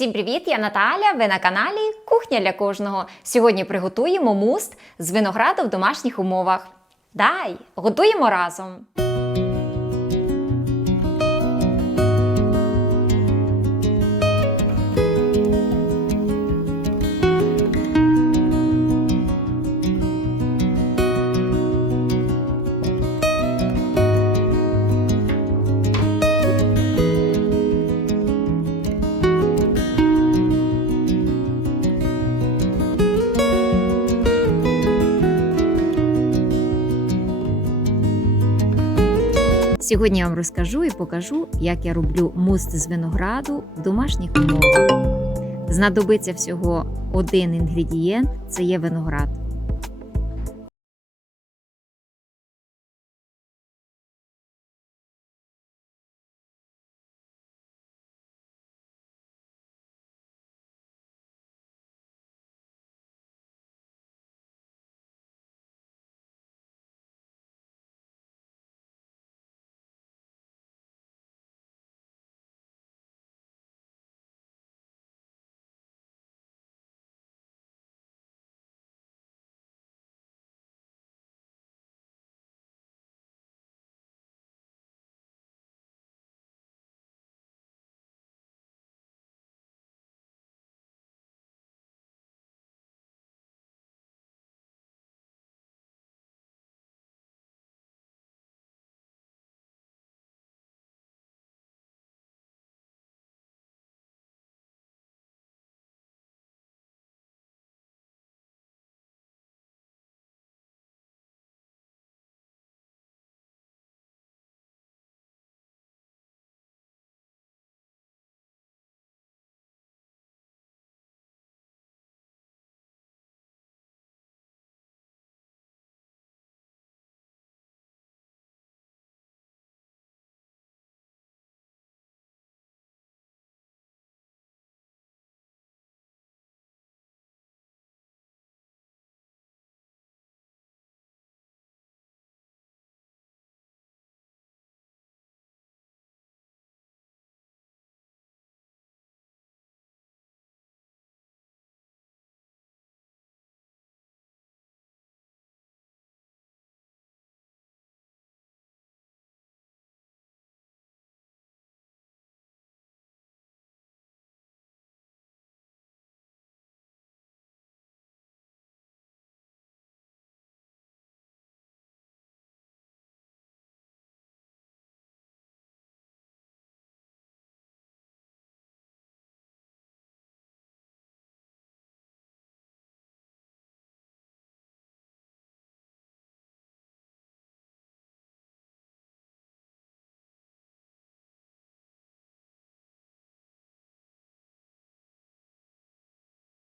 Всім привіт! Я Наталя. Ви на каналі Кухня для кожного. Сьогодні приготуємо муст з винограду в домашніх умовах. Дай, готуємо разом. Сьогодні я вам розкажу і покажу, як я роблю муст з винограду в домашніх умовах. Знадобиться всього один інгредієнт це є виноград.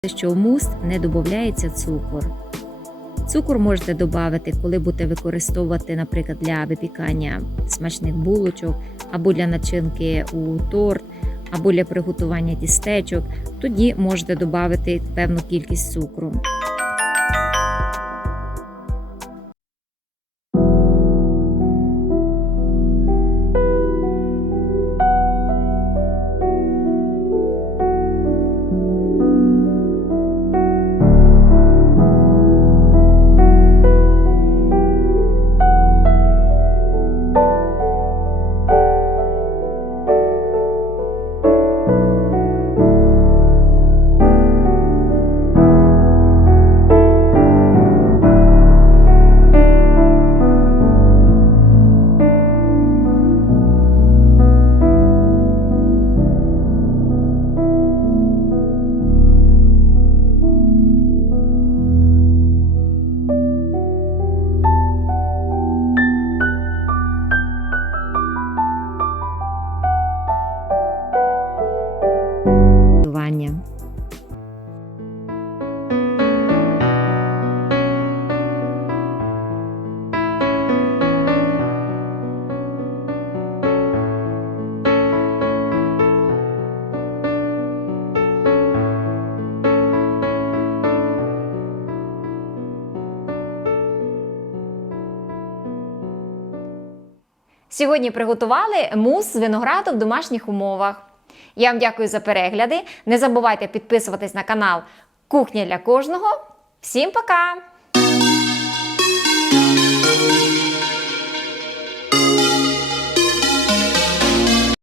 Що в муст не додається цукор. Цукор можете додати, коли будете використовувати, наприклад, для випікання смачних булочок, або для начинки у торт, або для приготування тістечок. Тоді можете додати певну кількість цукру. Сьогодні приготували мус з винограду в домашніх умовах. Я вам дякую за перегляди. Не забувайте підписуватись на канал Кухня для кожного. Всім пока!